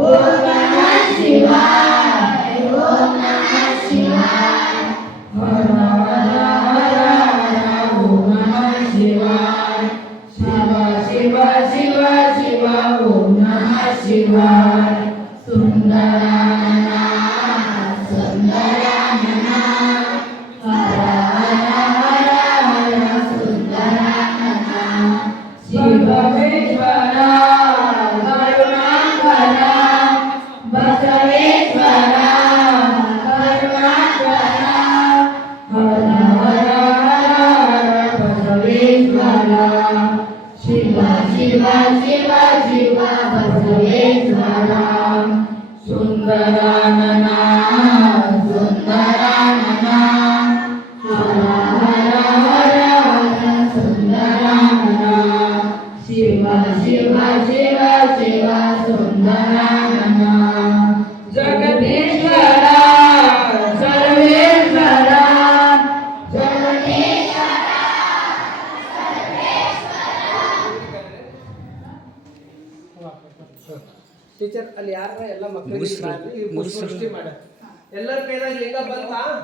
ಓಂ ನಮಃ ಶಿವಾಯ ಓಂ ನಮಃ ಶಿವಾಯ ಹರ ಹರ ಹರ ಹರ ಓಂ ನಮಃ ಶಿವಾಯ ಶಿವ ಶಿವ ಶಿವ ಶಿವ ಓಂ ನಮಃ ಶಿವಾಯ ಸುಂದರಾನನ ಸುಂದರಾನನ ಹರ ಹರ ಹರ ಹರ ಸುಂದರಾನನ ಶಿವೇಶ್ವರ ಕರುಣಾಕರ ಬಸವೇಶ್ವರ ಕರುಣಾಕರ ಹರ ಹರ ಹರ ಹರ ಬಸವೇಶ್ವರ ಶಿವ ಶಿವ ಶಿವ ಶಿವ ಬಸವೇಶ್ವರ ಸುಂದರಾನನ ಸುಂದರಾನನ ಹರ ಹರ ಹರ ಹರ ಸುಂದರಾನನ ಶಿವ ಶಿವ ಶಿವ ಶಿವ ಸುಂದರಾನನ ಜಗದೀಶ್ವರ ಸರ್ವೇಶ್ವರ ಟೀಚರ್ ಅಲ್ಲಿ ಯಾರ ಎಲ್ಲ ಮಕ್ಕಳಿಗೆ ಸೃಷ್ಟಿ ಮಾಡ ಎಲ್ಲರ ಕೈದಾಗ ಲಿಂಗ ಬಂತ